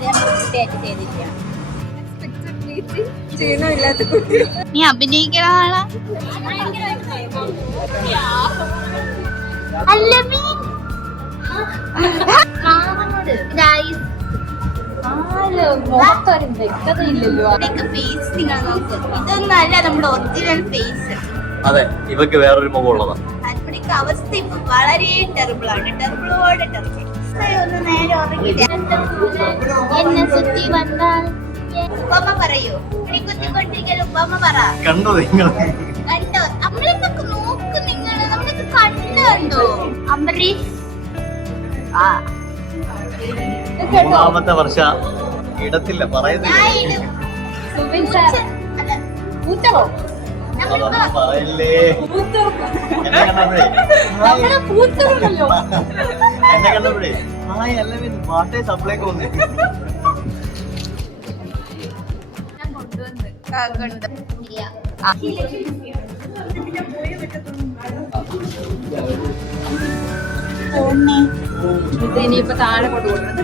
കാര്യം വൃത്തിയായിട്ട് ചെയ്തിരിക്കുകയാണ്. നീ അഭിനയിക്കണ ആളാ? ഇതൊന്നല്ല നമ്മുടെ ഒറിജിനൽ ഫേസ്. അതെ, ഇവക്ക് വേറൊരു മുഖം ഉള്ളതാണ്. അപ്പടിക്ക് അവസ്ഥ ഇപ്പൊ വളരെ ടെറിബിൾ ആണ്. ടെറിബിളോടെ ടെറിബിൾ. ഒന്ന് നേരെ ഉറങ്ങില്ല. എന്നെ സുത്തി വന്നാൽ ഉപ്പമ്മ പറയൂ. കുത്തിക്കൊണ്ടിരിക്കൽ ഉപ്പമ്മ പറ. കണ്ടോ നിങ്ങൾ? കണ്ടോ? നമ്മളെന്തൊക്കെ നോക്കും നിങ്ങള്? നമ്മളൊക്കെ കണ്ടോ? അംബരീഷ് മൂന്നാമത്തെ വർഷ ഇടത്തില്ല പറയുന്നില്ല. പറയല്ലേ. എന്നെ കണ്ടപ്പോഴേ ഹായ് അല്ലവിൻ പാട്ടേ സപ്ലൈക്ക് വന്നേ. ഇനിയിപ്പോ താഴെ കൊണ്ടുപോകുന്നത്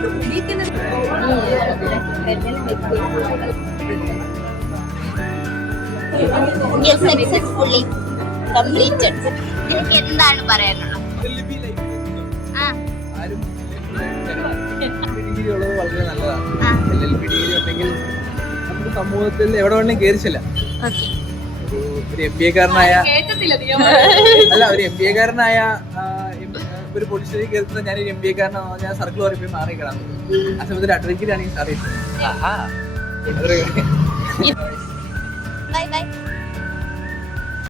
സക്സസ്ഫുള്ളി കംപ്ലീറ്റഡ്. എനിക്ക് എന്താണ് പറയാനുള്ളത്? വളരെ നല്ലതാണ്. LLB ഡിഗ്രി ഉണ്ടെങ്കിൽ നമുക്ക് സമൂഹത്തിൽ എവിടെ വേണമെങ്കിലും കയറിച്ചില്ല. ഒരു MBA കാരനായ ഒരു MBA കാരനായ ഒരു പോലീസ് സ്റ്റേഷനിൽ കയറുന്നത് ഞാനൊരു MBA കാരനാണോ ഞാൻ സർക്കിൾ പറയുമ്പോൾ മാറിക്കിടാൻ ആ സമയത്ത് അഡ്വക്കേറ്റ് ആണെങ്കിൽ അറിയില്ല. Bye bye.